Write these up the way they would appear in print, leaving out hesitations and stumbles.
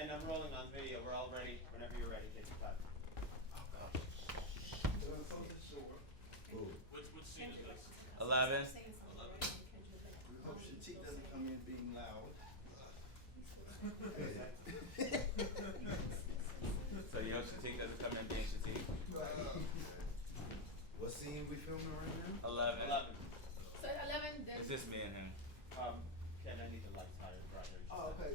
and I'm rolling on video. We're all ready. Whenever you're ready, take your time. Which scene is this? 11. We hope Shatik doesn't come in being loud. So you hope Shatik doesn't come in being Shatik? What scene we filming right now? 11. So 11, then. It's just me and him. Ken, I need the lights higher, brother. Oh, okay.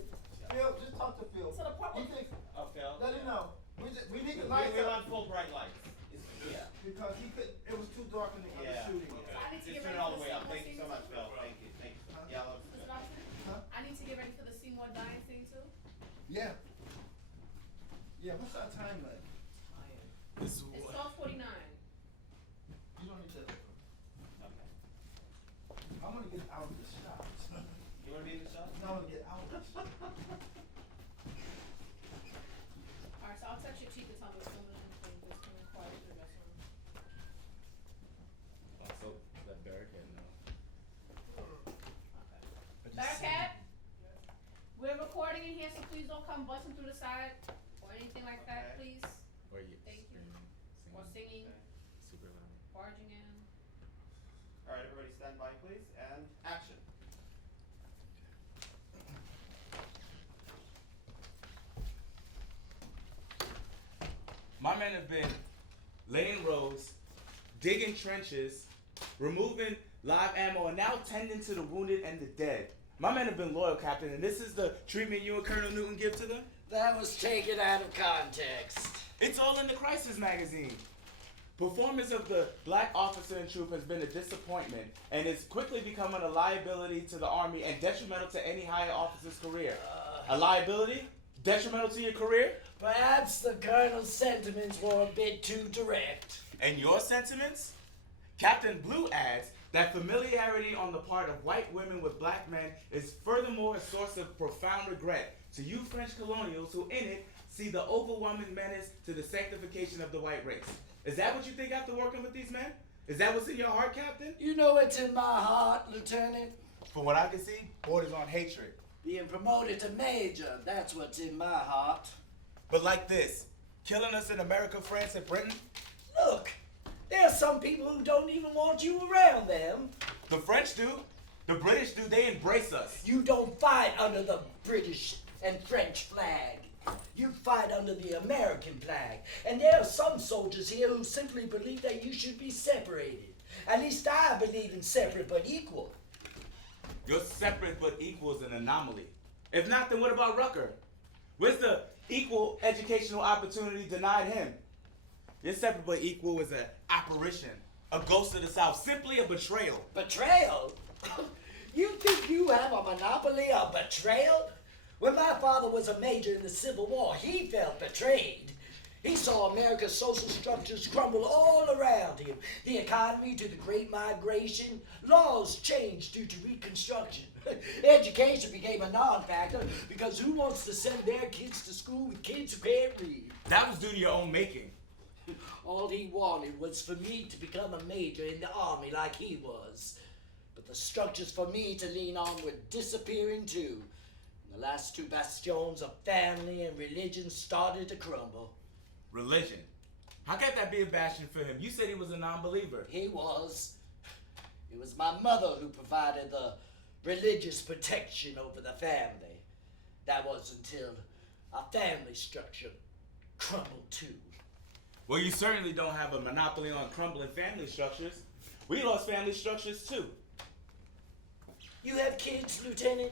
Phil, just talk to Phil. So the part You where- think, Oh, Phil? let him know. We need the We lights want up full bright lights. Yeah. because it was too dark in the other Yeah. shooting. So I need to Just get turn ready it all for the the way up. Seymour Thank you so scene much, too? Phil. Thank you. Thank you. Huh? Yellow. Mr. Robinson? Huh? I need to get ready for the Seymour dying scene too? Yeah. Yeah, what's our time like? It's 12:49. You don't need to. Okay. I want to get out of the shot. You want to be in the shot? I want to get out of the shot. Alright, so I'll text your chief to tell me what's going on and just come in quiet in the restaurant. Also, let Barricade know. Okay. Barricade? We're recording in here, so please don't come busting through the side or anything like that, Okay. please. Or you Thank you. singing. Or singing, Super loud. barging in. All right, everybody stand by, please, and action. My men have been laying rows, digging trenches, removing live ammo, and now tending to the wounded and the dead. My men have been loyal, Captain, and this is the treatment you and Colonel Newton give to them? That was taken out of context. It's all in the Crisis magazine. Performance of the black officer and troop has been a disappointment and is quickly becoming a liability to the Army and detrimental to any higher officer's career. A liability? Detrimental to your career? Perhaps the colonel's sentiments were a bit too direct. And your sentiments? Captain Blue adds that familiarity on the part of white women with black men is furthermore a source of profound regret to you French colonials who in it see the overwhelming menace to the sanctification of the white race. Is that what you think after working with these men? Is that what's in your heart, Captain? You know what's in my heart, Lieutenant? From what I can see, borders on hatred. Being promoted to major, that's what's in my heart. But like this, killing us in America, France, and Britain? Look, there are some people who don't even want you around them. The French do. The British do. They embrace us. You don't fight under the British and French flag. You fight under the American flag. And there are some soldiers here who simply believe that you should be separated. At least I believe in separate but equal. Your separate but equal is an anomaly. If not, then what about Rucker? Where's the equal educational opportunity denied him? Your separate but equal is an apparition, a ghost of the South, simply a betrayal. Betrayal? You think you have a monopoly of betrayal? When my father was a major in the Civil War, he felt betrayed. He saw America's social structures crumble all around him. The economy to the Great Migration, laws changed due to Reconstruction. Education became a non-factor because who wants to send their kids to school with kids who can't read? That was due to your own making. All he wanted was for me to become a major in the army like he was. But the structures for me to lean on were disappearing too. And the last two bastions of family and religion started to crumble. Religion. How can that be a bastion for him? You said he was a non-believer. He was. It was my mother who provided the religious protection over the family. That was until our family structure crumbled too. Well, you certainly don't have a monopoly on crumbling family structures. We lost family structures too. You have kids, Lieutenant?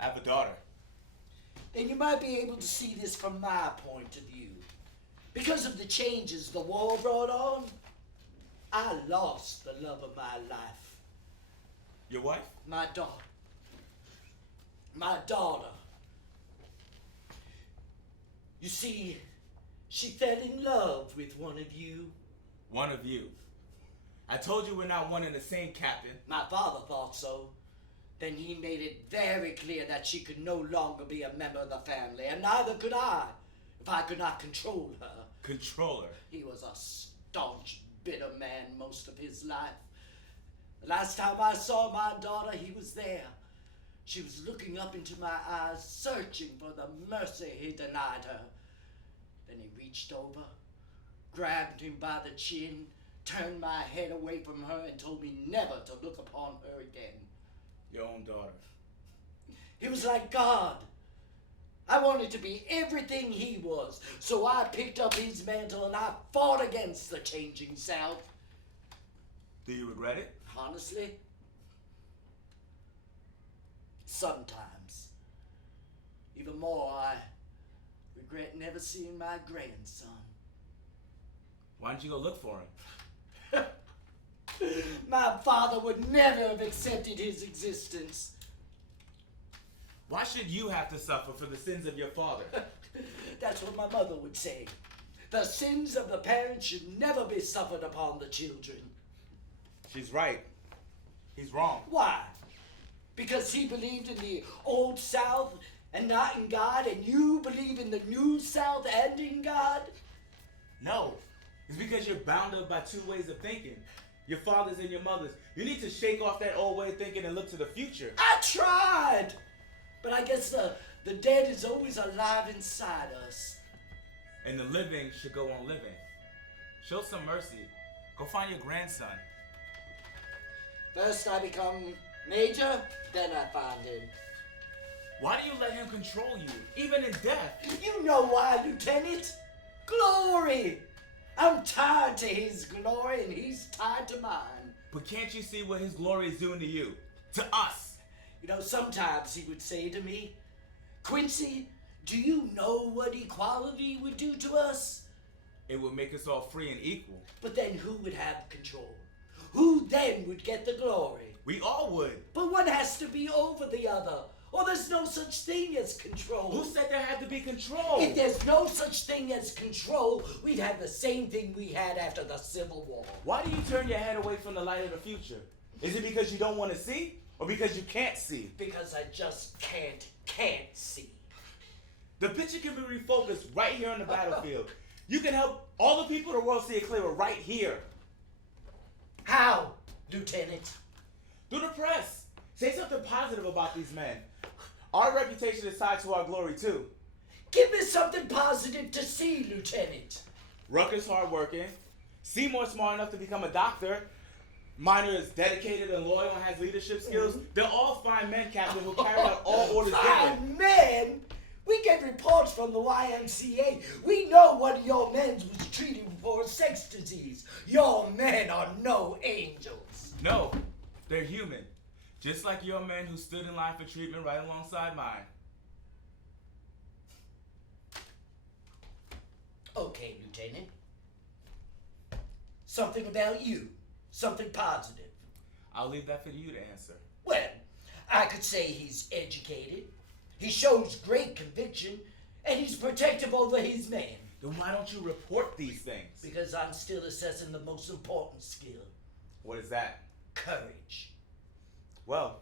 I have a daughter. Then you might be able to see this from my point of view. Because of the changes the war brought on, I lost the love of my life. Your wife? My daughter. My daughter. You see, she fell in love with one of you. One of you. I told you we're not one and the same, Captain. My father thought so. Then he made it very clear that she could no longer be a member of the family, and neither could I, if I could not control her. Control her. He was a staunch, bitter man most of his life. The last time I saw my daughter, he was there. She was looking up into my eyes, searching for the mercy he denied her. Then he reached over, grabbed him by the chin, turned my head away from her, and told me never to look upon her again. Your own daughter. He was like God. I wanted to be everything he was, so I picked up his mantle and I fought against the changing South. Do you regret it? Honestly, sometimes. Even more, I regret never seeing my grandson. Why didn't you go look for him? My father would never have accepted his existence. Why should you have to suffer for the sins of your father? That's what my mother would say. The sins of the parents should never be suffered upon the children. She's right. He's wrong. Why? Because he believed in the old South and not in God, and you believe in the new South and in God? No. It's because you're bound up by two ways of thinking. Your father's and your mother's. You need to shake off that old way of thinking and look to the future. I tried! But I guess the dead is always alive inside us. And the living should go on living. Show some mercy. Go find your grandson. First I become major, then I find him. Why do you let him control you, even in death? You know why, Lieutenant? Glory! I'm tied to his glory and he's tied to mine. But can't you see what his glory is doing to you? To us? You know, sometimes he would say to me, Quincy, do you know what equality would do to us? It would make us all free and equal. But then who would have control? Who then would get the glory? We all would. But one has to be over the other, or there's no such thing as control. Who said there had to be control? If there's no such thing as control, we'd have the same thing we had after the Civil War. Why do you turn your head away from the light of the future? Is it because you don't want to see? Or because you can't see? Because I just can't see. The picture can be refocused right here on the battlefield. You can help all the people of the world see it clearer right here. How, Lieutenant? Through the press. Say something positive about these men. Our reputation is tied to our glory too. Give me something positive to see, Lieutenant. Rucker's hardworking. Seymour's smart enough to become a doctor. Minor is dedicated and loyal and has leadership skills. They're all fine men, Captain, who carry out all orders given. Fine men? We get reports from the YMCA. We know one of your men was treated for a sex disease. Your men are no angels. No, they're human. Just like your men who stood in line for treatment right alongside mine. Okay, Lieutenant. Something about you. Something positive. I'll leave that for you to answer. Well, I could say he's educated, he shows great conviction, and he's protective over his men. Then why don't you report these things? Because I'm still assessing the most important skill. What is that? Courage. Well,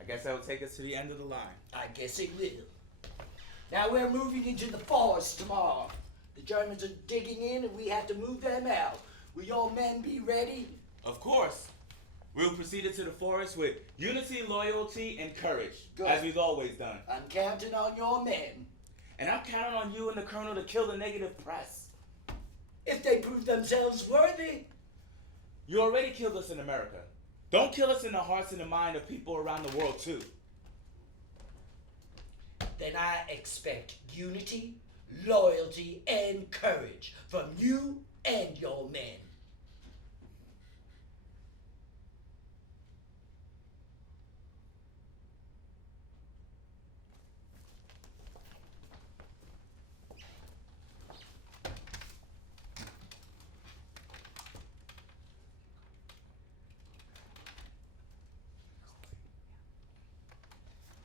I guess that will take us to the end of the line. I guess it will. Now we're moving into the forest tomorrow. The Germans are digging in and we have to move them out. Will your men be ready? Of course. We'll proceed into the forest with unity, loyalty, and courage, Good. as we've always done. I'm counting on your men. And I'm counting on you and the Colonel to kill the negative press. If they prove themselves worthy. You already killed us in America. Don't kill us in the hearts and the mind of people around the world, too. Then I expect unity, loyalty, and courage from you and your men.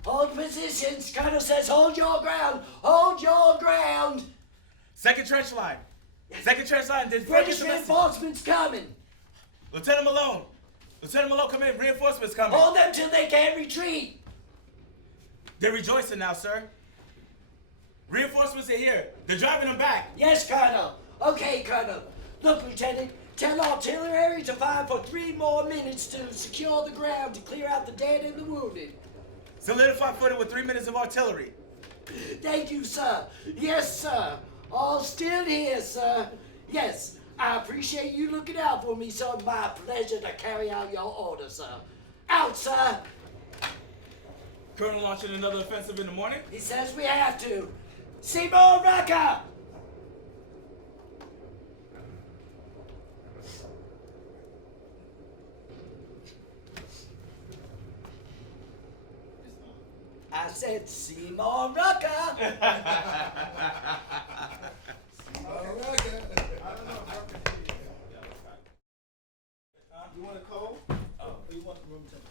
Hold positions. Colonel says hold your ground. Hold your ground. Second trench line. Second trench line. There's British reinforcements coming. Lieutenant Malone. Lieutenant Malone, come in. Reinforcements coming. Hold them till they can't retreat. They're rejoicing now, sir. Reinforcements are here. They're driving them back. Yes, Colonel. Okay, Colonel. Look, Lieutenant, tell artillery to fire for 3 more minutes to secure the ground to clear out the dead and the wounded. Solidify footing with 3 minutes of artillery. Thank you, sir. Yes, sir. All still here, sir. Yes, I appreciate you looking out for me, sir. My pleasure to carry out your order, sir. Out, sir. Colonel launching another offensive in the morning. He says we have to. Seymour Rucker! I said Seymour Rucker! I don't know if Rucker did it. You want a cold? Oh. Or you want room temperature?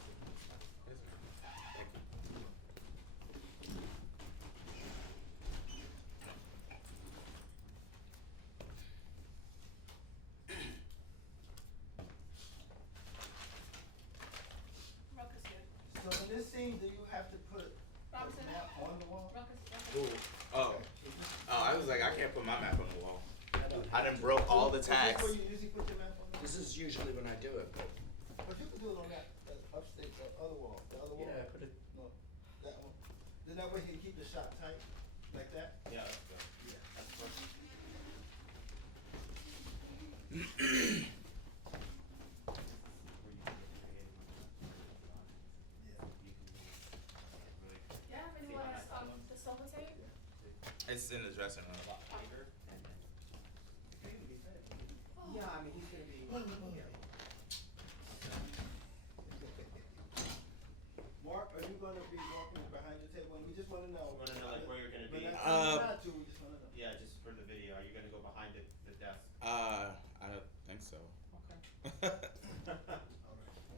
Ruckus here. So in this scene, do you have to put a Robinson. map on the wall? Ruckus. Oh, I was like, I can't put my map on the wall. I done broke all the Is this tags. where you usually put your map on the wall? This is usually when I do it, but But you can do it on that upstate, the other wall, the other wall. yeah, put it. No, that one. Then that way you can keep the shot tight, like that. Yeah, that's good. Yeah. That's perfect. Yeah, if anyone has the silver tape. It's in the dressing room. Yeah, I mean, he's gonna be. Mark, are you gonna be walking behind your table? And we just wanna know. Wanna know, like, where you're gonna But be? not to, we just wanna know. Yeah, just for the video, are you gonna go behind the desk? I don't think so. Okay.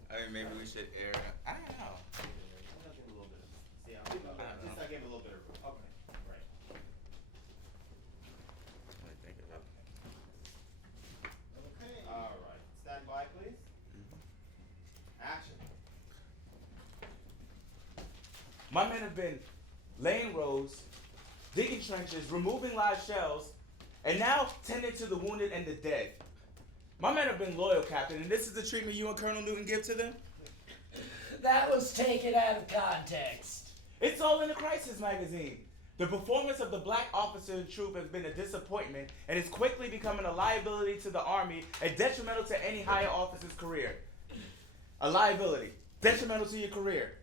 I mean, maybe we should air. I don't know. I'll give a little bit of, see, I don't know. I gave a little bit of room. Okay. Right. Let me think of it. Okay. Alright, stand by, please. Action. My men have been laying roads, digging trenches, removing live shells, and now tending to the wounded and the dead. My men have been loyal, Captain, and this is the treatment you and Colonel Newton give to them? That was taken out of context. It's all in the Crisis magazine. The performance of the black officer and troop has been a disappointment and is quickly becoming a liability to the Army and detrimental to any higher officer's career. A liability. Detrimental to your career.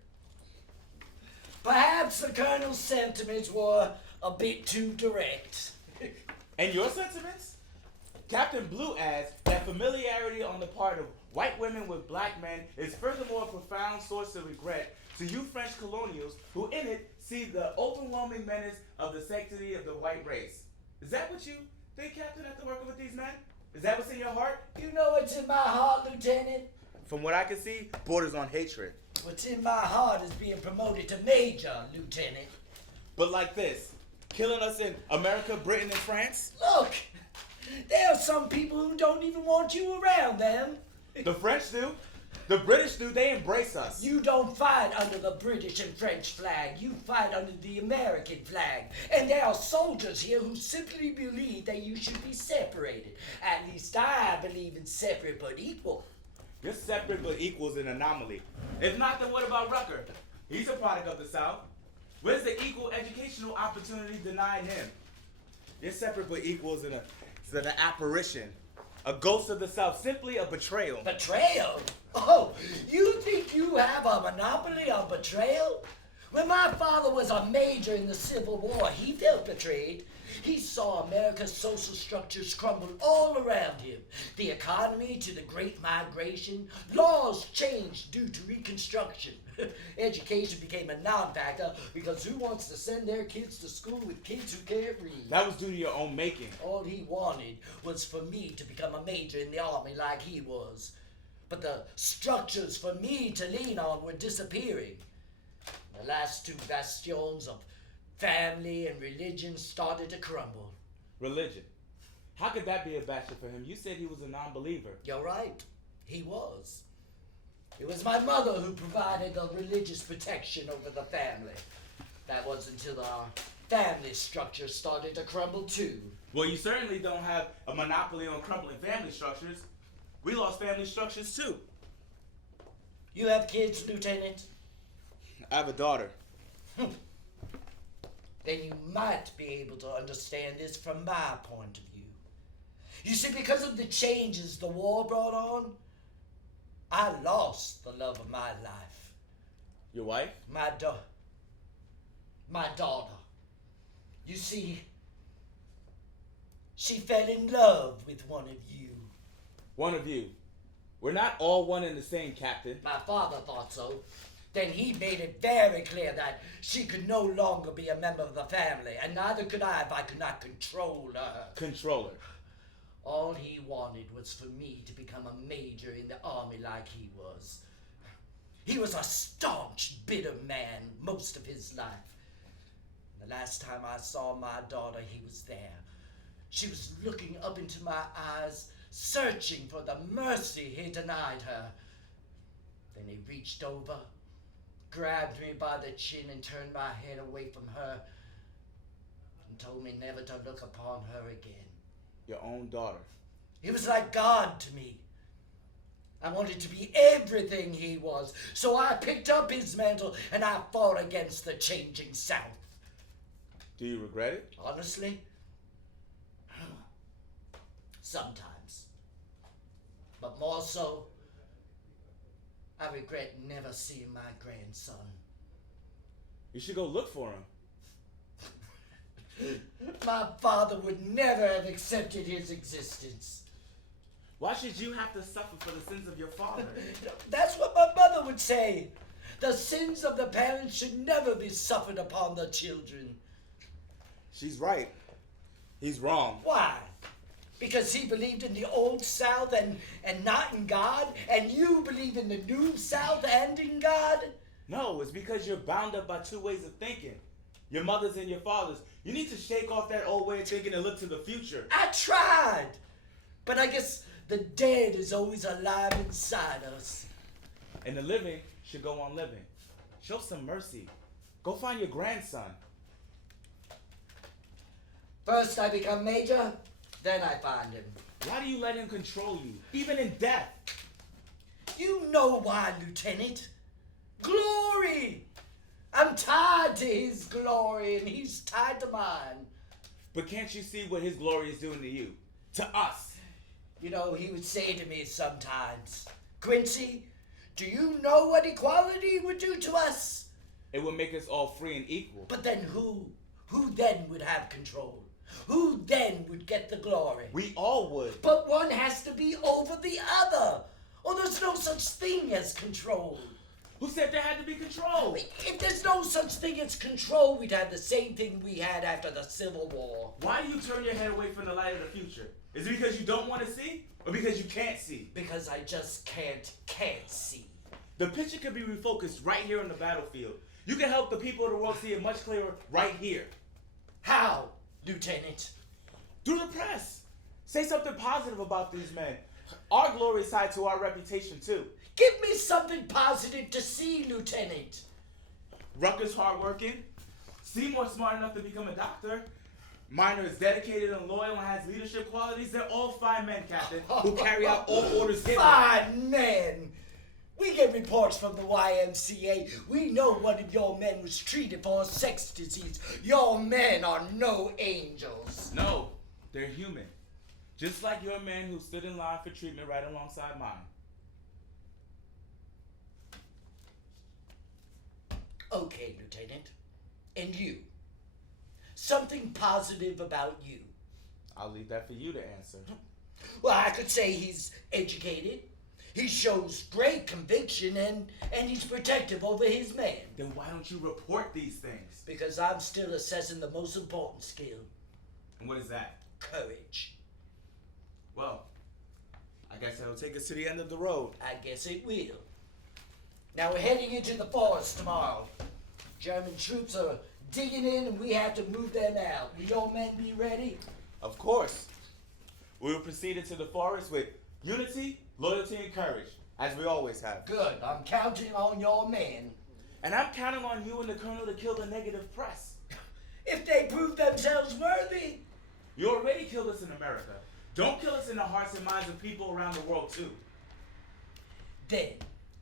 Perhaps the Colonel's sentiments were a bit too direct. And your sentiments? Captain Blue adds that familiarity on the part of white women with black men is furthermore a profound source of regret to you French colonials who in it see the overwhelming menace of the sanctity of the white race. Is that what you think, Captain, after working with these men? Is that what's in your heart? You know what's in my heart, Lieutenant? From what I can see, borders on hatred. What's in my heart is being promoted to Major, Lieutenant. But like this, killing us in America, Britain, and France? Look, there are some people who don't even want you around them. The French do. The British do. They embrace us. You don't fight under the British and French flag. You fight under the American flag. And there are soldiers here who simply believe that you should be separated. At least I believe in separate but equal. You're separate but equals an anomaly. If not, then what about Rucker? He's a product of the South. Where's the equal educational opportunity denied him? You're separate but equals an apparition. A ghost of the South, simply a betrayal. Betrayal? Oh, you think you have a monopoly on betrayal? When my father was a major in the Civil War, he felt betrayed. He saw America's social structures crumble all around him. The economy to the Great Migration, laws changed due to Reconstruction. Education became a non-factor because who wants to send their kids to school with kids who can't read? That was due to your own making. All he wanted was for me to become a major in the army like he was. But the structures for me to lean on were disappearing. The last two bastions of family and religion started to crumble. Religion. How could that be a bastion for him? You said he was a non-believer. You're right. He was. It was my mother who provided the religious protection over the family. That was until our family structure started to crumble too. Well, you certainly don't have a monopoly on crumbling family structures. We lost family structures too. You have kids, Lieutenant? I have a daughter. Then you might be able to understand this from my point of view. You see, because of the changes the war brought on, I lost the love of my life. Your wife? My daughter. You see, she fell in love with one of you. One of you. We're not all one and the same, Captain. My father thought so. Then he made it very clear that she could no longer be a member of the family, and neither could I if I could not control her. Controller. All he wanted was for me to become a major in the army like he was. He was a staunch, bitter man most of his life. The last time I saw my daughter, he was there. She was looking up into my eyes, searching for the mercy he denied her. Then he reached over, grabbed me by the chin and turned my head away from her and told me never to look upon her again. Your own daughter. He was like God to me. I wanted to be everything he was, so I picked up his mantle and I fought against the changing South. Do you regret it? Honestly? Sometimes. But more so, I regret never seeing my grandson. You should go look for him. My father would never have accepted his existence. Why should you have to suffer for the sins of your father? That's what my mother would say. The sins of the parents should never be suffered upon the children. She's right. He's wrong. Why? Because he believed in the old South and not in God, and you believe in the new South and in God? No, it's because you're bound up by two ways of thinking. Your mother's and your father's. You need to shake off that old way of thinking and look to the future. I tried, but I guess the dead is always alive inside us. And the living should go on living. Show some mercy. Go find your grandson. First I become major, then I find him. Why do you let him control you, even in death? You know why, Lieutenant. Glory! I'm tied to his glory, and he's tied to mine. But can't you see what his glory is doing to you? To us? You know, he would say to me sometimes, Quincy, do you know what equality would do to us? It would make us all free and equal. But then who? Who then would have control? Who then would get the glory? We all would. But one has to be over the other, or there's no such thing as control. Who said there had to be control? If there's no such thing as control, we'd have the same thing we had after the Civil War. Why do you turn your head away from the light of the future? Is it because you don't want to see? Or because you can't see? Because I just can't see. The picture can be refocused right here on the battlefield. You can help the people of the world see it much clearer right here. How, Lieutenant? Through the press. Say something positive about these men. Our glory is tied to our reputation too. Give me something positive to see, Lieutenant. Rucker's hardworking. Seymour's smart enough to become a doctor. Minor is dedicated and loyal and has leadership qualities. They're all fine men, Captain, who carry out all orders given. Fine men! We get reports from the YMCA. We know one of your men was treated for a sex disease. Your men are no angels. No, they're human. Just like your man who stood in line for treatment right alongside mine. Okay, Lieutenant. And you? Something positive about you. I'll leave that for you to answer. Well, I could say he's educated. He shows great conviction and he's protective over his man. Then why don't you report these things? Because I'm still assessing the most important skill. And what is that? Courage. Well, I guess that'll take us to the end of the road. I guess it will. Now we're heading into the forest tomorrow. German troops are digging in and we have to move them out. Will your men be ready? Of course. We will proceed into the forest with unity, loyalty, and courage, as we always have. Good. I'm counting on your men. And I'm counting on you and the Colonel to kill the negative press. If they prove themselves worthy. You already killed us in America. Don't kill us in the hearts and minds of people around the world, too. Then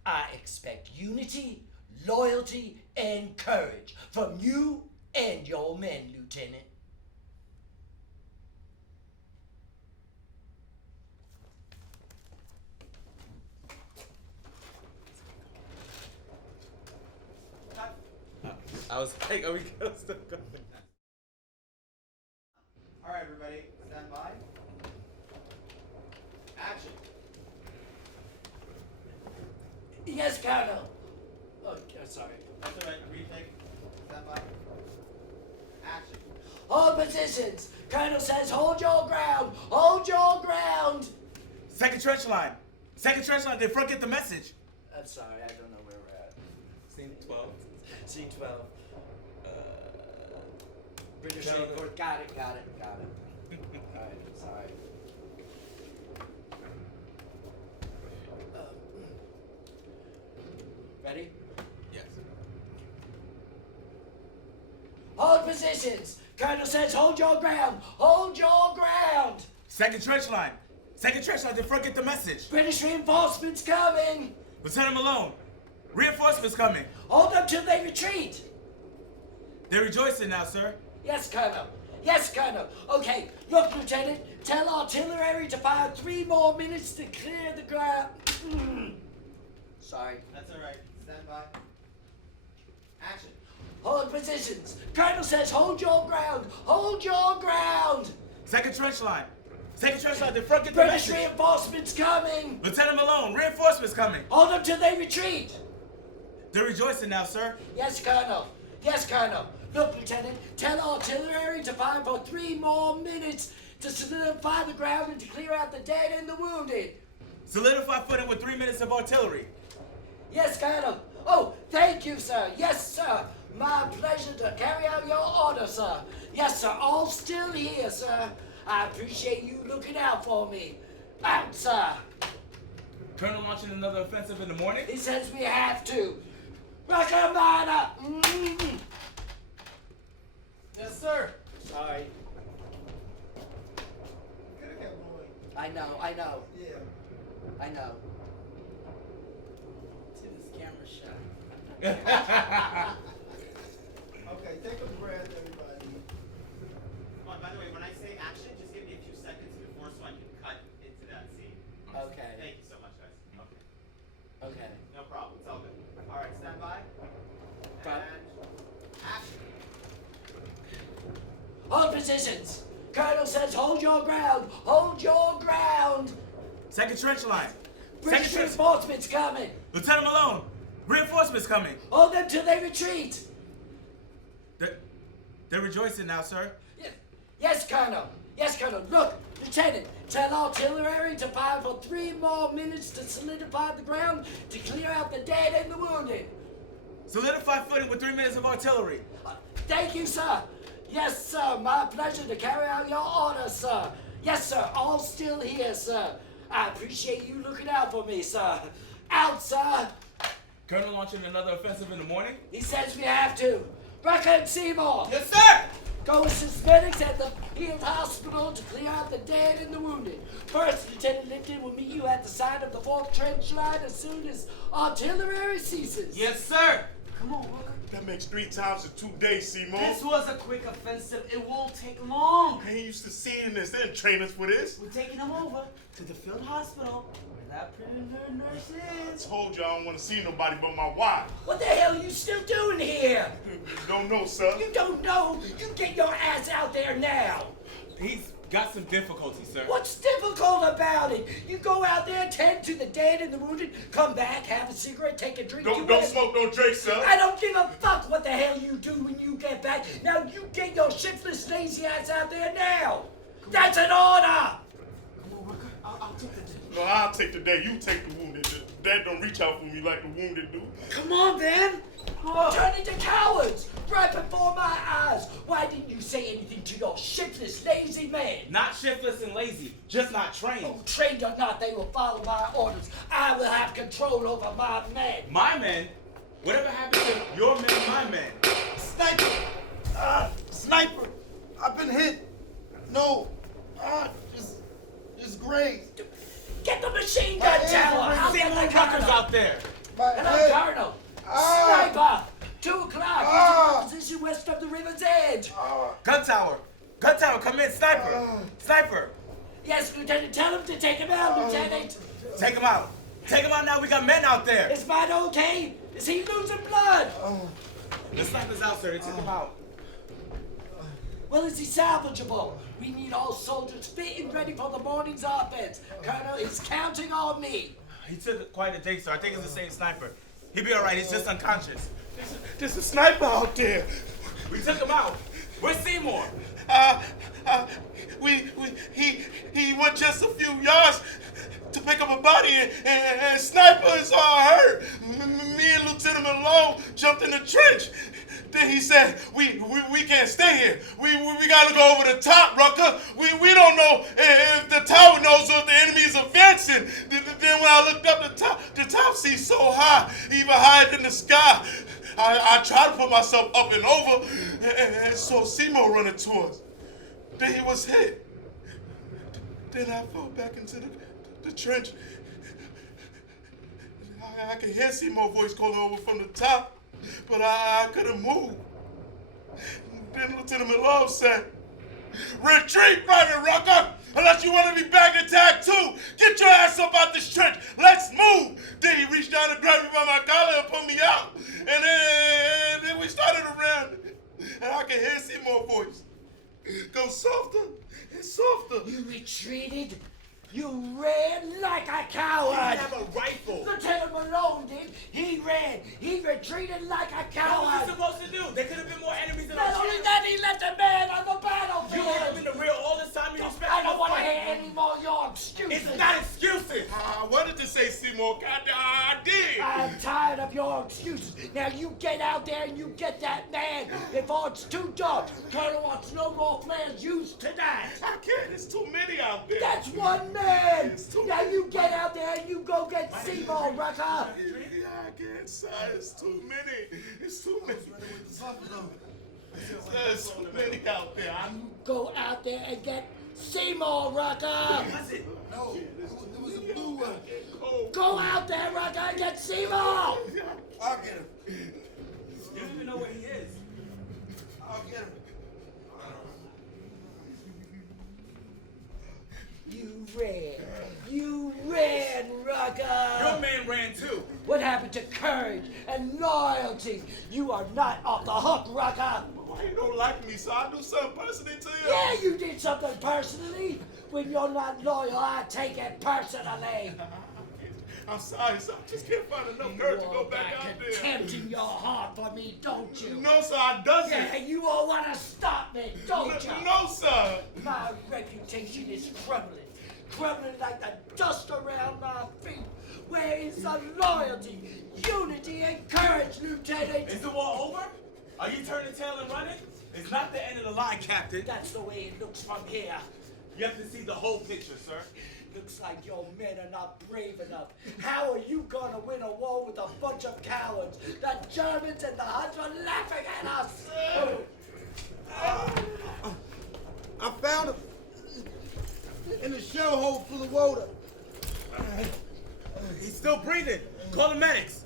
I expect unity, loyalty, and courage from you and your men, Lieutenant. Cut. I was like, are we still going? All right, everybody, stand by. Action. Yes, Colonel. Oh, sorry. That's all right. Retake. Stand by. Action. Hold positions. Colonel says hold your ground. Hold your ground. Second trench line. Second trench line. Did front get the message? I'm sorry, I don't know where we're at. Scene 12. Scene 12. British No, no. Airport. Got it. Alright, sorry. Ready? Yes. Hold positions. Colonel says hold your ground. Hold your ground. Second trench line. Second trench line. Did front get the message? British reinforcements coming. Lieutenant Malone. Reinforcements coming. Hold them till they retreat. They're rejoicing now, sir. Yes, Colonel. Yes, Colonel. Okay, look, Lieutenant. Tell artillery to fire 3 more minutes to clear the ground. Sorry. That's all right. Stand by. Action. Hold positions. Colonel says hold your ground. Hold your ground. Second trench line. Second trench line. Did front get the British message? reinforcements coming. Lieutenant Malone. Reinforcements coming. Hold them till they retreat. They're rejoicing now, sir. Yes, Colonel. Yes, Colonel. Look, Lieutenant, tell artillery to fire for 3 more minutes to solidify the ground and to clear out the dead and the wounded. Solidify footing with 3 minutes of artillery. Yes, Colonel. Oh, thank you, sir. Yes, sir. My pleasure to carry out your order, sir. Yes, sir. All still here, sir. I appreciate you looking out for me. Out, sir. Colonel launching another offensive in the morning? He says we have to. Recommender. Yes, sir. Sorry. Could have kept going. I know. Yeah. I know. To this camera shot. Yeah. Okay, take a breath, everybody. Oh, and by the way, when I say action, just give me a few seconds before so I can cut into that scene. Okay. Thank you so much, guys. Okay. Okay. No problem. It's all good. All right, stand by. Cut. And action. Hold positions. Colonel says hold your ground. Hold your ground. Second trench line. British Second trench. reinforcements coming. Lieutenant Malone. Reinforcements coming. Hold them till they retreat. They're rejoicing now, sir. Yes, Colonel. Yes, Colonel. Look, Lieutenant, tell artillery to fire for 3 more minutes to solidify the ground to clear out the dead and the wounded. Solidify footing with 3 minutes of artillery. Thank you, sir. Yes, sir. My pleasure to carry out your order, sir. Yes, sir. All still here, sir. I appreciate you looking out for me, sir. Out, sir. Colonel launching another offensive in the morning? He says we have to. Rucker and Seymour. Yes, sir! Go with suspects at the field hospital to clear out the dead and the wounded. First, Lieutenant Lipton will meet you at the side of the 4th trench line as soon as artillery ceases. Yes, sir! Come on, Rooker. That makes 3 times in 2 days, Seymour. This was a quick offensive. It won't take long. Man, you used to seeing this. They didn't train us for this. We're taking him over to the field hospital where that pretty little nurse I is. told you I don't want to see nobody but my wife. What the hell are you still doing here? Don't know, sir. You don't know. You get your ass out there now. He's got some difficulty, sir. What's difficult about it? You go out there, tend to the dead and the wounded, come back, have a cigarette, take a drink. Don't smoke no drink, sir. I don't give a fuck what the hell you do when you get back. Now you get your shiftless, lazy ass out there now. That's an order. Come on, Rooker. I'll take the No, I'll take the day. You take the wounded. Dad don't reach out for me like the wounded do. Come on, then. Turn into cowards right before my eyes. Why didn't you say anything to your shiftless, lazy man? Not shiftless and lazy, just not trained. Oh, trained or not, they will follow my orders. I will have control over my men. My men? Whatever happened to your men, my men? Sniper! Sniper! I've been hit! No! Just grazed! Get the machine gun tower! I'll See get more the truckers colonel! out there. My Hello, head! Colonel! Ah. west of the river's edge. Gun tower, come in, sniper. Yes, Lieutenant, tell him to take him out, Lieutenant. Take him out now, we got men out there. Is mine okay? Is he losing blood? The sniper's out, sir, they took him out. Well, is he salvageable? We need all soldiers fit and ready for the morning's offense. Colonel is counting on me. He took quite a dig, sir, I think it's the same sniper. He'll be all right, he's just unconscious. There's a sniper out there. We took him out. Where's Seymour? He went just a few yards to pick up a body, and Sniper is all hurt. Me and Lieutenant Malone jumped in the trench. Then he said, we can't stay here. We gotta go over the top, Rucker. We don't know if the tower knows if the enemy is advancing. Then when I looked up the top seems so high, even higher than the sky. I tried to put myself up and over, and saw Seymour running towards. Then he was hit. Then I fell back into the trench. I could hear Seymour's voice calling over from the top, but I couldn't move. Then Lieutenant Malone said, "Retreat, Private Rucker! Unless you want to be back attack too! Get your ass up out this trench! Let's move!" Then he reached down and grabbed me by my collar and pulled me out. And then we started around, and I could hear Seymour's voice. Go softer and softer. You retreated? You ran like a coward! He have a rifle. Lieutenant Malone did. He ran. He retreated like a What was he coward. supposed to do? There could have been more enemies than Not our only chance. that, he left a man on the You battlefield. had him in the rear all this time, you expect I him don't to want to fight. hear any more of your excuses. It's not excuses. I wanted to say Seymour. I did. I'm tired of your excuses. Now you get out there and you get that man before it's too dark. Colonel wants no more flares used tonight. I can't. There's too many out there. That's one man. Now you get out there and you go get Seymour, Rucker. Yeah, I can't, son. It's too many. It's too many. There's too many out there. Go out there and get Seymour, Rucker. No, it was a blue one. Go out there, Rucker, and get Seymour. I'll get him. You don't even know where he is. I'll get him. You ran, Rucker. Your man ran too. What happened to courage and loyalty? You are not off the hook, Rucker. Why you don't like me, so I do something personally to you? Yeah, you did something personally. When you're not loyal, I take it personally. I'm sorry, sir. I just can't find enough courage to go back out there. Tempting your heart for me, don't you? No, sir, I doesn't. Yeah, you all want to stop me, don't you? No, sir. My reputation is crumbling like the dust around my feet. Where is the loyalty, unity, and courage, Lieutenant? Is the war over? Are you turning tail and running? It's not the end of the line, Captain. That's the way it looks from here. You have to see the whole picture, sir. Looks like your men are not brave enough. How are you gonna win a war with a bunch of cowards? The Germans and the Huns are laughing at us. I found him in a shell hole full of water. He's still breathing. Call the medics.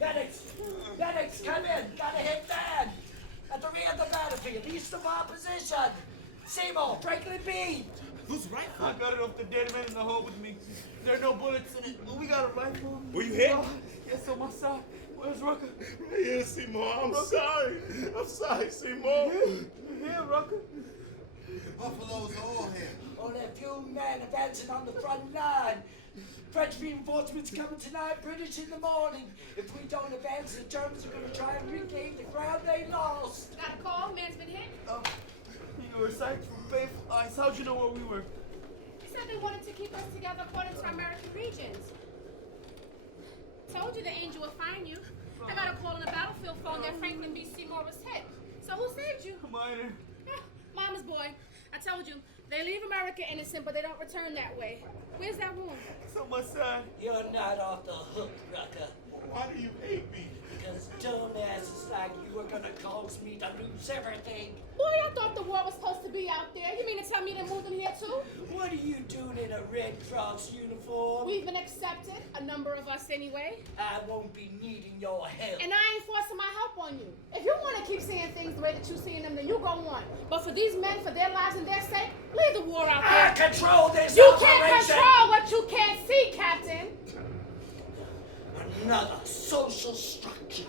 Medics, come in. Got a hit man. At the rear of the battlefield, east of our position. Seymour, Franklin B. Whose rifle? I got it off the dead man in the hole with me. There are no bullets in it. We got a rifle. Were you hit? Yes, on my side. Where's Rucker? Right here, Seymour. I'm sorry. I'm sorry, Seymour. Here, Rucker. Buffaloes are all here. Only a few men advancing on the front line. French reinforcements coming tonight, British in the morning. If we don't advance, the Germans are going to try and regain the ground they lost. Got a call? Man's been hit? You were sighted from Faithful Eyes. How'd you know where we were? He said they wanted to keep us together according to American regions. Told you the angel would find you. I got a call on the battlefield phone that Franklin B. Seymour was hit. So who saved you? Minor. Mama's boy. I told you, they leave America innocent, but they don't return that way. Where's that wound? It's on my side. You're not off the hook, Rucker. Why do you hate me? Because dumbasses like you are going to cause me to lose everything. Boy, I thought the war was supposed to be out there. You mean to tell me they moved them here too? What are you doing in a Red Cross uniform? We even accepted, a number of us anyway. I won't be needing your help. And I ain't forcing my help on you. If you want to keep seeing things the way that you're seeing them, then you go on. But for these men, for their lives and their sake, leave the war out there. I control this You operation. can't control what you can't see, Captain. Another social structure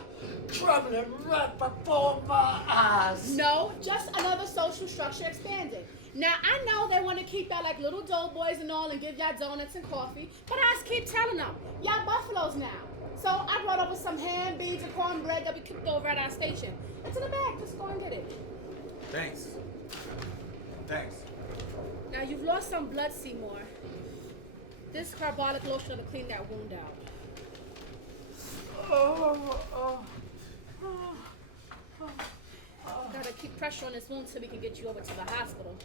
crumbling right before my eyes. No, just another social structure expanding. Now, I know they want to keep y'all like little doughboys and all and give y'all donuts and coffee, but I just keep telling them, y'all buffaloes now. So I brought over some ham, beans, and cornbread that we cooked over at our station. It's in the bag. Just go and get it. Thanks. Thanks. Now, you've lost some blood, Seymour. This carbolic lotion will clean that wound out. Gotta keep pressure on this wound so we can get you over to the hospital.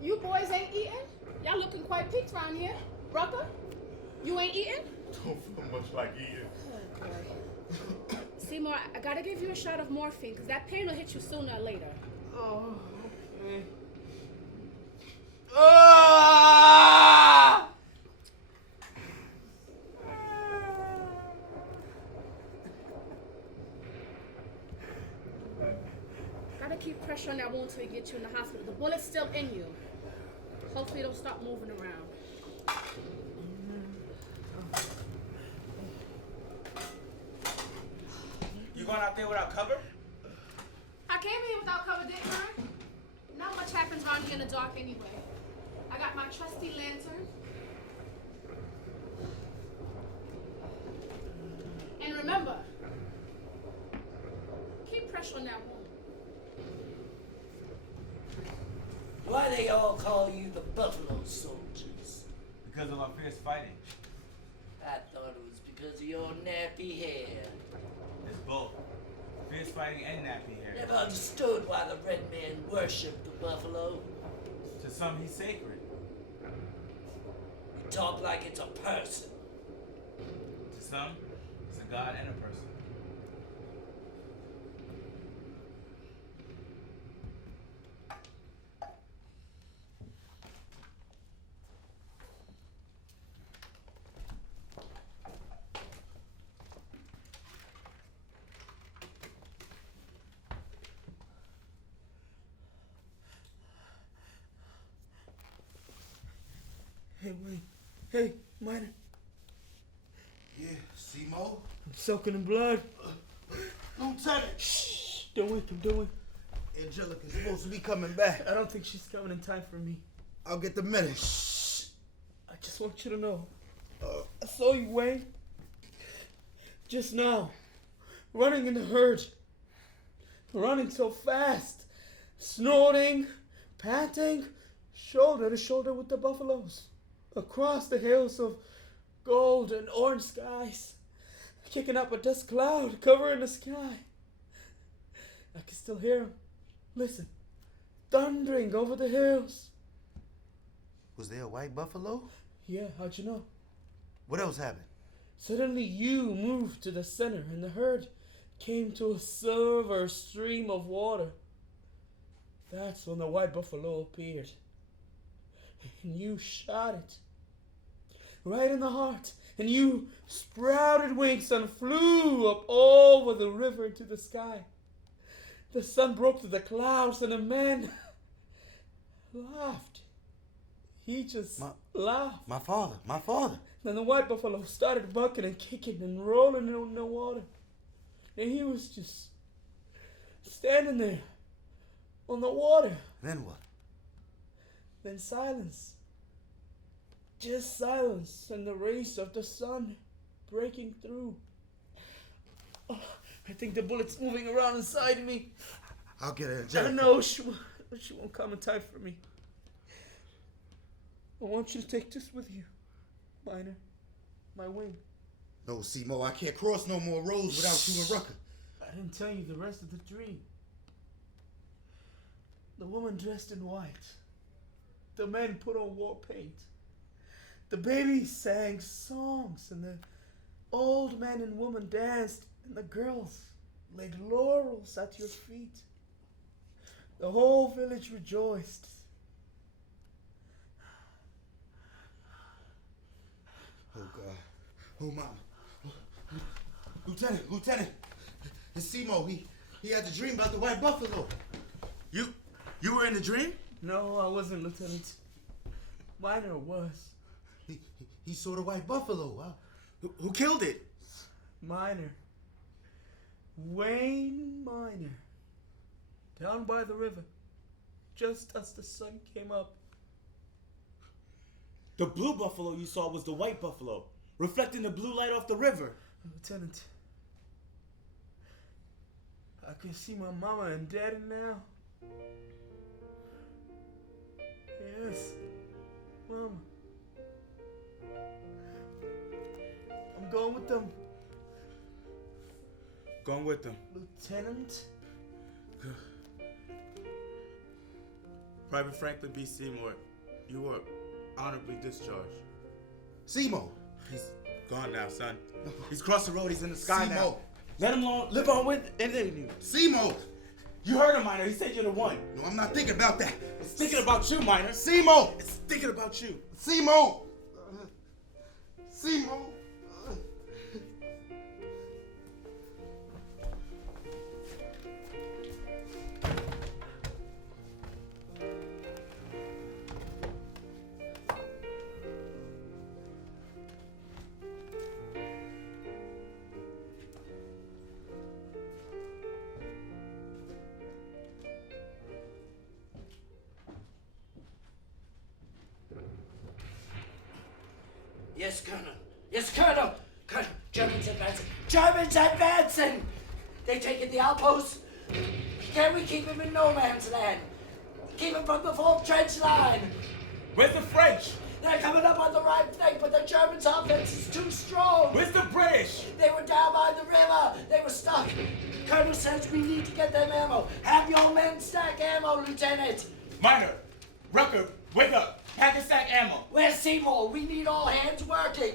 You boys ain't eating? Y'all looking quite peaked around here. Rucker, you ain't eating? Don't feel much like eating. Oh, boy. Seymour, I gotta give you a shot of morphine because that pain will hit you sooner or later. Oh, okay. Ah! Gotta keep pressure on that wound till we get you in the hospital. The bullet's still in you. Hopefully it'll stop moving around. You going out there without cover? I came here without cover, didn't I? Not much happens around here in the dark anyway. I got my trusty lantern. And remember, keep pressure on that wound. Why they all call you the Buffalo Soldiers? Because of our fierce fighting. I thought it was because of your nappy hair. It's both. Fierce fighting and nappy hair. Never understood why the red men worship the buffalo. To some, he's sacred. You talk like it's a person. To some, it's a god and a person. Hey, Wayne. Hey, Minor. Yeah, Simo. I'm soaking in blood. Lieutenant. Shh. Don't wake him, don't wake him. Angelica's supposed to be coming back. I don't think she's coming in time for me. I'll get the minutes. I just want you to know. I saw you, Wayne. Just now. Running in the herd. Running so fast. Snorting. Panting. Shoulder to shoulder with the buffaloes. Across the hills of gold and orange skies. Kicking up a dust cloud covering the sky. I can still hear him. Listen. Thundering over the hills. Was there a white buffalo? Yeah, how'd you know? What else happened? Suddenly you moved to the center and the herd came to a silver stream of water. That's when the white buffalo appeared. And you shot it. Right in the heart. And you sprouted wings and flew up over the river into the sky. The sun broke through the clouds and the man laughed. He just laughed. My father. Then the white buffalo started bucking and kicking and rolling in the water. And he was just standing there on the water. Then what? Then silence. Just silence and the rays of the sun breaking through. Oh, I think the bullet's moving around inside me. I'll get it, I Angelica. know she won't come in time for me. I want you to take this with you, Minor. My wing. No, Simo, I can't cross no more roads without you and Rucker. I didn't tell you the rest of the dream. The woman dressed in white. The men put on war paint. The babies sang songs, and the old men and women danced, and the girls laid laurels at your feet. The whole village rejoiced. Oh, God. Oh, Mama. Lieutenant. It's Simo. He had the dream about the white buffalo. You were in the dream? No, I wasn't, Lieutenant. Minor was. He saw the white buffalo. Huh? Who killed it? Minor. Wayne Minor. Down by the river. Just as the sun came up. The blue buffalo you saw was the white buffalo, reflecting the blue light off the river. Lieutenant, I can see my mama and daddy now. Yes, Mama. I'm going with them. Going with them. Lieutenant? Private Franklin B. Seymour, you were honorably discharged. Simo. He's gone now, son. He's crossed the road. He's in the sky Simo. now. Let him live on with you. Simo. You heard him, Minor. He said you're the one. No, I'm not thinking about that. It's thinking about you, Minor. Simo. It's thinking about you. Simo. Simo. Yes, Colonel. Yes, Colonel. Colonel, Germans advancing. Germans advancing! They taking the outposts. Can we keep them in no man's land? Keep them from the full trench line. Where's the French? They're coming up on the right flank, but the Germans' offense is too strong. Where's the British? They were down by the river. They were stuck. Colonel says we need to get them ammo. Have your men stack ammo, Lieutenant. Minor, Rucker, wake up. Pack and stack ammo. Where's Seymour? We need all hands working.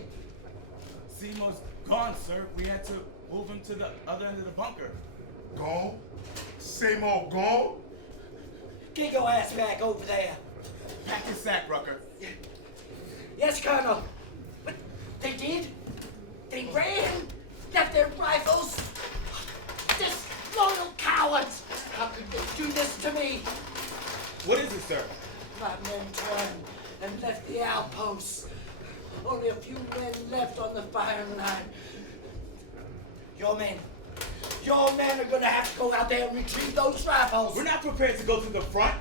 Seymour's gone, sir. We had to move him to the other end of the bunker. Gone? Same old gone? Get your ass back over there. Pack and sack, Rucker. Yes, Colonel. But they did? They ran? Left their rifles? Disloyal cowards! How could they do this to me? What is it, sir? My men turned and left the outposts. Only a few men left on the firing line. Your men are gonna have to go out there and retrieve those rifles. We're not prepared to go to the front.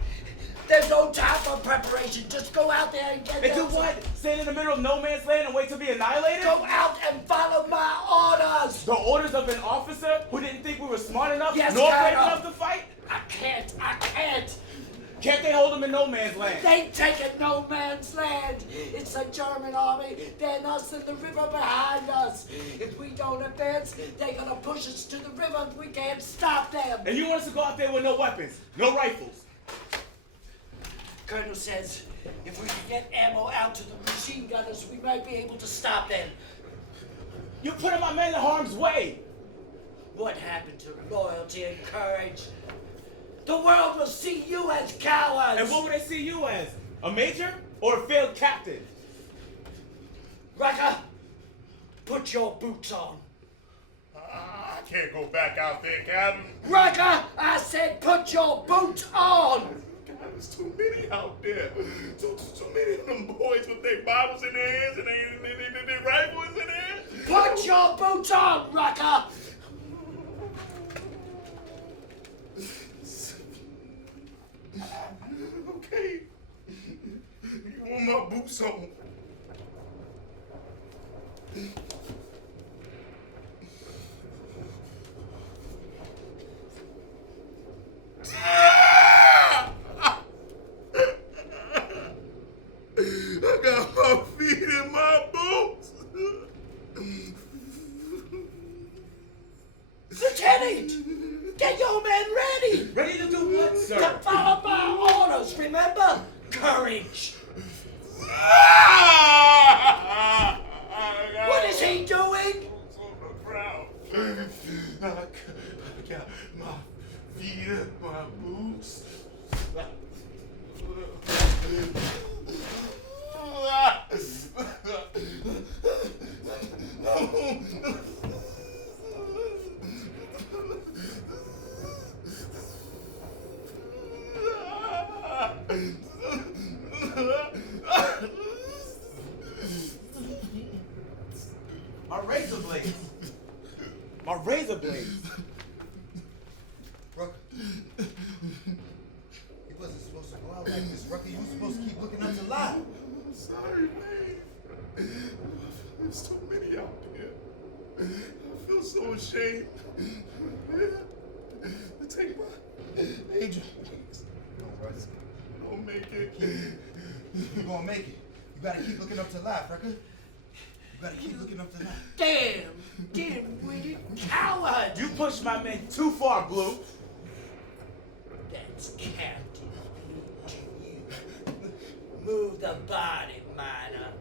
There's no time for preparation. Just go out there and get And do them. what? Stand in the middle of no man's land and wait to be annihilated? Go out and follow my orders. The orders of an officer who didn't think we were smart enough Yes, nor brave Colonel. enough to fight? I can't. Can't they hold him in no man's land? They taken no man's land. It's a German army. Then us and the river behind us. If we don't advance, they're gonna push us to the river. We can't stop them. And you want us to go out there with no weapons, no rifles? Colonel says if we can get ammo out to the machine gunners, we might be able to stop them. You're putting my men in harm's way. What happened to loyalty and courage? The world will see you as cowards. And what would they see you as? A major or a failed captain? Rucker, put your boots on. I can't go back out there, Captain. Rucker, I said put your boots on. There's too many out there. Too many of them boys with their Bibles in their hands and their rifles in their hands. Put your boots on, Rucker. Okay. You want my boots on? I got my feet in my boots. Lieutenant, get your men ready. Ready to do what, sir? To follow my orders, remember? Courage. What is razor blades. Rucker. He wasn't supposed to go out like this, Rucker. You were supposed to keep looking up to lie. I'm sorry, Wayne. There's so many out there. I feel so ashamed. Take my angel wings. Don't rush. Don't make it. You're gonna make it. You gotta keep looking up to life, Rucker. You gotta keep looking up to life. Damn, dim-witted coward! You pushed my men too far, Blue. That's Captain Blue to you. Move the body, miner.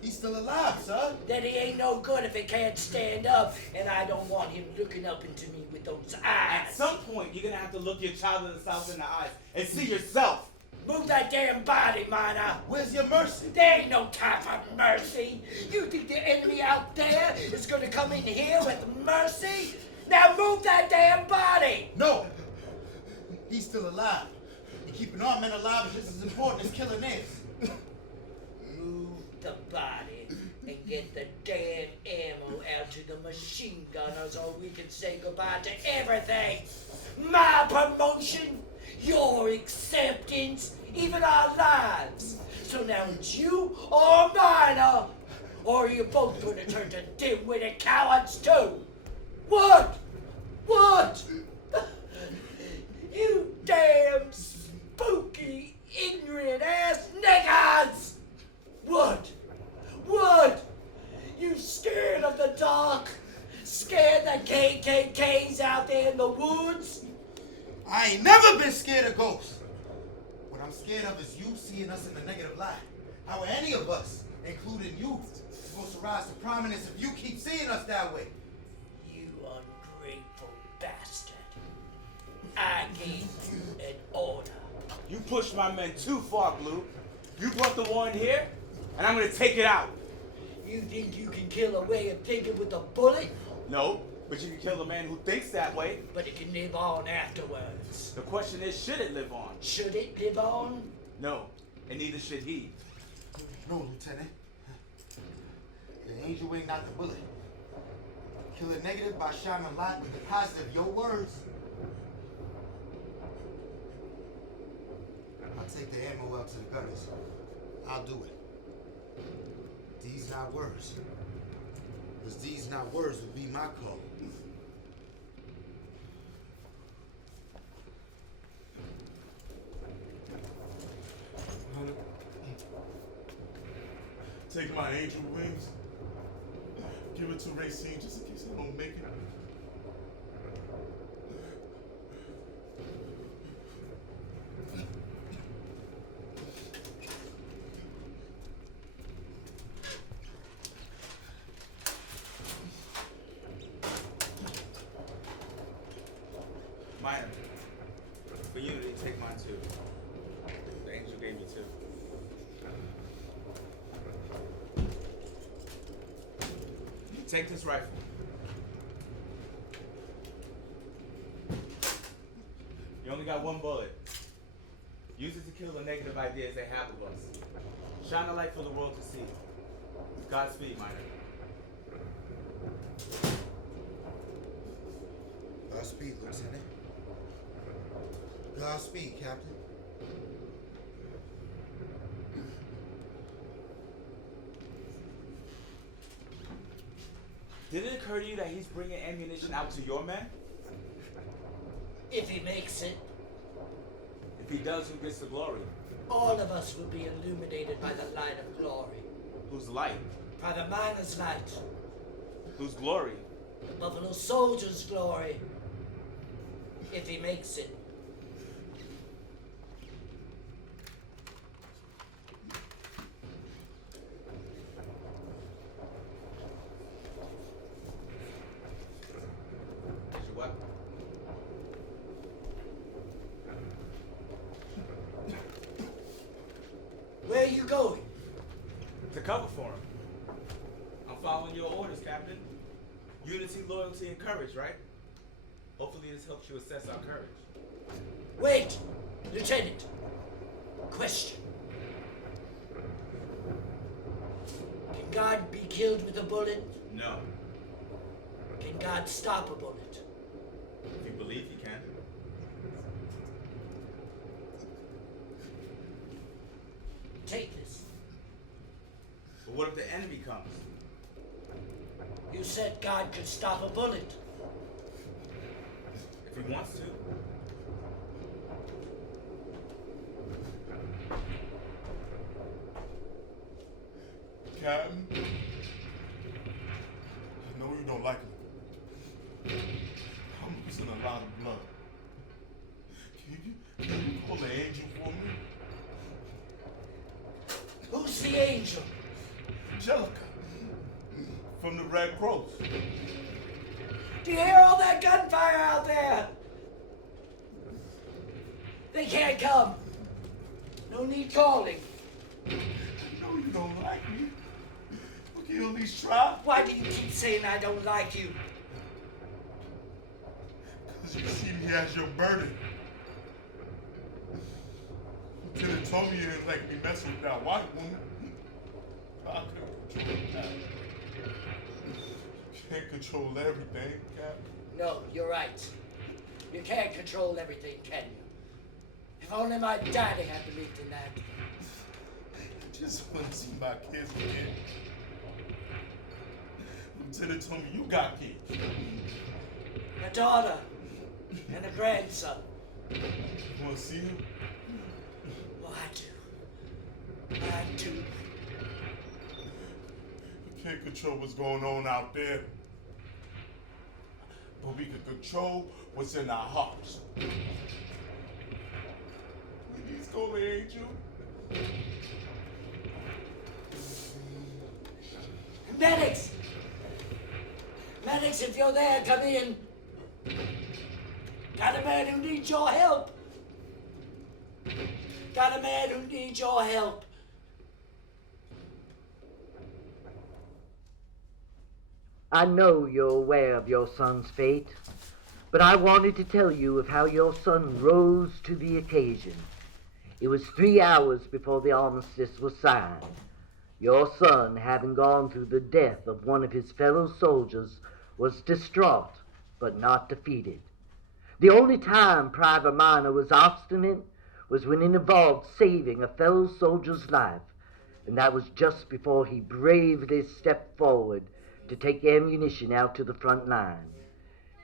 He's still alive, sir. That he ain't no good if he can't stand up, and I don't want him looking up into me with those At eyes. some point, you're gonna have to look your child in the south in the eyes and see yourself. Move that damn body, miner. Where's your mercy? There ain't no time for mercy. You think the enemy out there is gonna come in here with mercy? Now move that damn body! No. He's still alive. And keeping our men alive is just as important as killing theirs. Move the body and get the damn ammo out to the machine gunners, or we can say goodbye to everything. My promotion, your acceptance, even our lives. So now it's you or mine, or you're both gonna turn to dim-witted cowards too. What? What? You damn spooky, ignorant ass niggers! What? What? You scared of the dark? Scared the KKKs out there in the woods? I ain't never been scared of ghosts. What I'm scared of is you seeing us in the negative light. How are any of us, including you, supposed to rise to prominence if you keep seeing us that way? You ungrateful bastard. I gave you an order. You pushed my men too far, Blue. You brought the war in here, and I'm gonna take it out. You think you can kill a way of thinking with a bullet? No, but you can kill a man who thinks that way. But it can live on afterwards. The question is, should it live on? Should it live on? No, and neither should he. No, Lieutenant. The angel wing, not the bullet. Kill the negative by shining a light with the positive. Your words. I'll take the ammo out to the gunners. I'll do it. These not words. Because these not words would be my call. Take my angel wings. Give it to Racine just in case I don't make it. Minor. For unity, take mine too. The angel gave me two. Take this rifle. You only got one bullet. Use it to kill the negative ideas they have of us. Shine a light for the world to see. Godspeed, Minor. Godspeed, Lieutenant. Godspeed, Captain. Did it occur to you that he's bringing ammunition out to your men? If he makes it, If he does, who gets the glory? all of us will be illuminated by the light of glory. Whose light? By the miner's light. Whose glory? The Buffalo Soldier's glory. If he makes it. That's your weapon. Where are you going? To cover for him. I'm following your orders, Captain. Unity, loyalty, and courage, right? Hopefully this helps you assess our courage. Wait, Lieutenant. Question. Can God be killed with a bullet? No. Can God stop a bullet? If you believe you can. Take this. But what if the enemy comes? You said God could stop a bullet. If he wants to. Captain, I know you don't like me. I'm losing a lot of blood. Can you call the angel for me? Who's the angel? Angelica, from the Red Cross. Do you hear all that gunfire out there? They can't come. No need calling. I know you don't like me. But can you at least try? Why do you keep saying I don't like you? Because you see me as your burden. Lieutenant told me you didn't like me messing with that white woman. I couldn't control that. You can't control everything, Captain. No, you're right. You can't control everything, can you? If only my daddy had believed in that. I just want to see my kids again. Lieutenant told me you got kids. A daughter and a grandson. You want to see them? Oh, I do. I do. We can't control what's going on out there. But we can control what's in our hearts. Please call the angel. Medics! Medics, if you're there, come in. Got a man who needs your help. Got a man who needs your help. I know you're aware of your son's fate, but I wanted to tell you of how your son rose to the occasion. It was 3 hours before the armistice was signed. Your son, having gone through the death of one of his fellow soldiers, was distraught, but not defeated. The only time Private Minor was obstinate was when it involved saving a fellow soldier's life, and that was just before he bravely stepped forward to take ammunition out to the front line.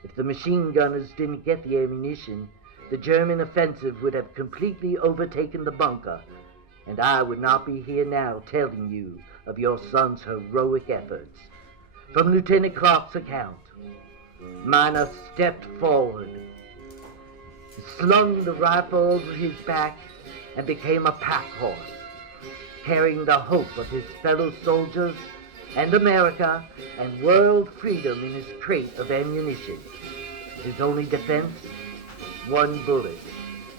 If the machine gunners didn't get the ammunition, the German offensive would have completely overtaken the bunker, and I would not be here now telling you of your son's heroic efforts. From Lieutenant Clark's account, Minor stepped forward, slung the rifle over his back, and became a pack horse, carrying the hope of his fellow soldiers and America and world freedom in his crate of ammunition. His only defense? One bullet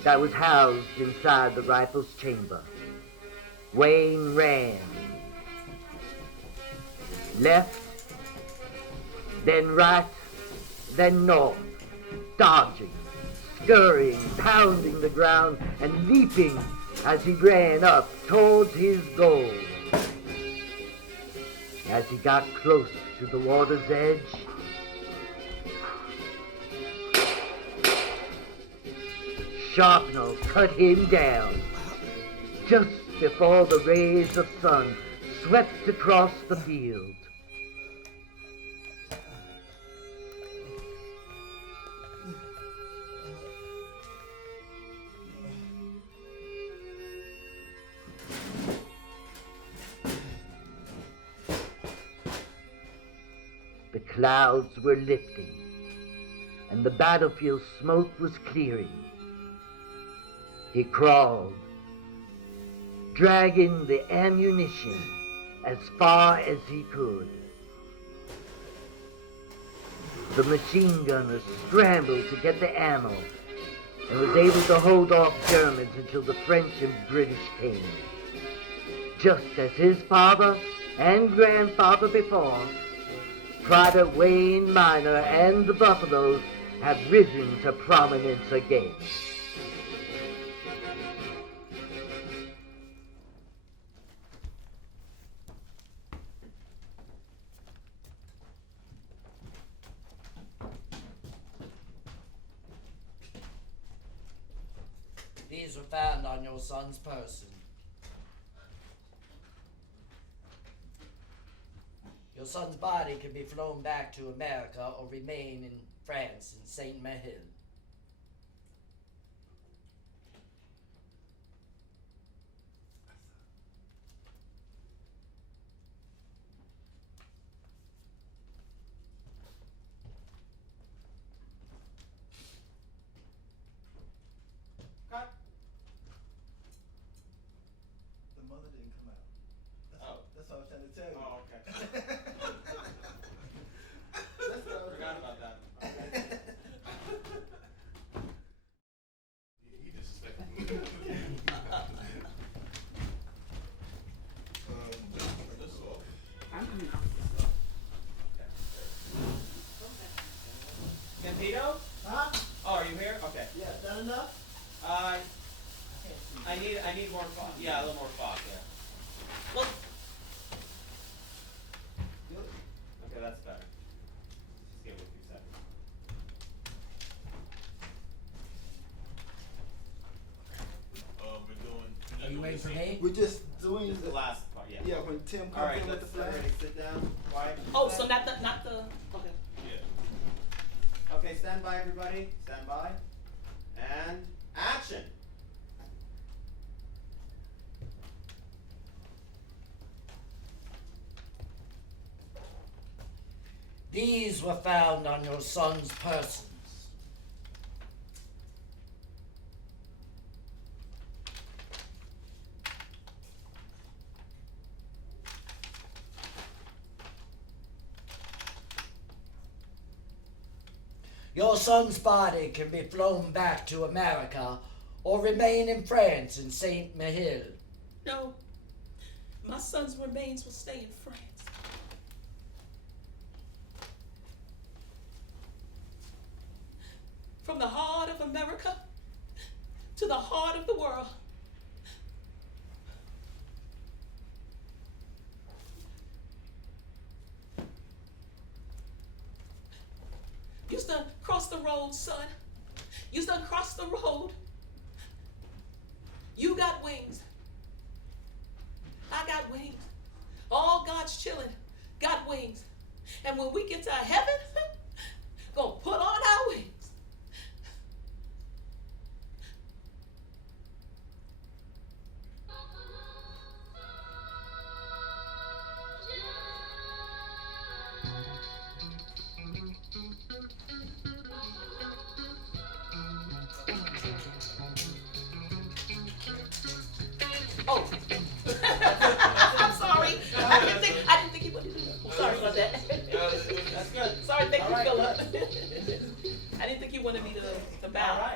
that was housed inside the rifle's chamber. Wayne ran. Left, then right, then north, dodging, scurrying, pounding the ground, and leaping as he ran up towards his goal. As he got close to the water's edge, shrapnel cut him down just before the rays of sun swept across the field. The clouds were lifting, and the battlefield smoke was clearing. He crawled, dragging the ammunition as far as he could. The machine gunner scrambled to get the ammo and was able to hold off Germans until the French and British came. Just as his father and grandfather before, Private Wayne Minor and the Buffaloes have risen to prominence again. These were found on your son's person. Your son's body can be flown back to America or remain in France in Saint Mahil. Cut. The mother didn't come out. Oh. That's what I was trying to tell you. Oh, okay. That's what I was Forgot about that. Okay. He disrespected me. This is all. Campito? Huh? Oh, are you here? Okay. Yeah, done enough? Uh, I can't see. I need more fog. Yeah, a little more fog. Yeah. Well. Good. Okay, that's better. Just give it a few seconds. We're doing. Are you waiting for me? We're just doing Just the last part. Yeah. Yeah, when Tim All comes right. in with Let's the flag. everybody sit down. Quiet. Oh, so not the okay. Yeah. Okay, stand by, everybody. Stand by. And action. These were found on your son's persons. Your son's body can be flown back to America or remain in France in Saint Mahil. No, my son's remains will stay in France. From the heart of America to the heart of the world. You done crossed the road, son. You done crossed the road. You got wings. I got wings. All God's children got wings. And when we get to heaven, gonna put on our wings. Oh, I'm sorry. I didn't think he would do that. Sorry about that. That's good. Sorry, thank All you, right, Philip. I didn't think you wanted me to bow. All right.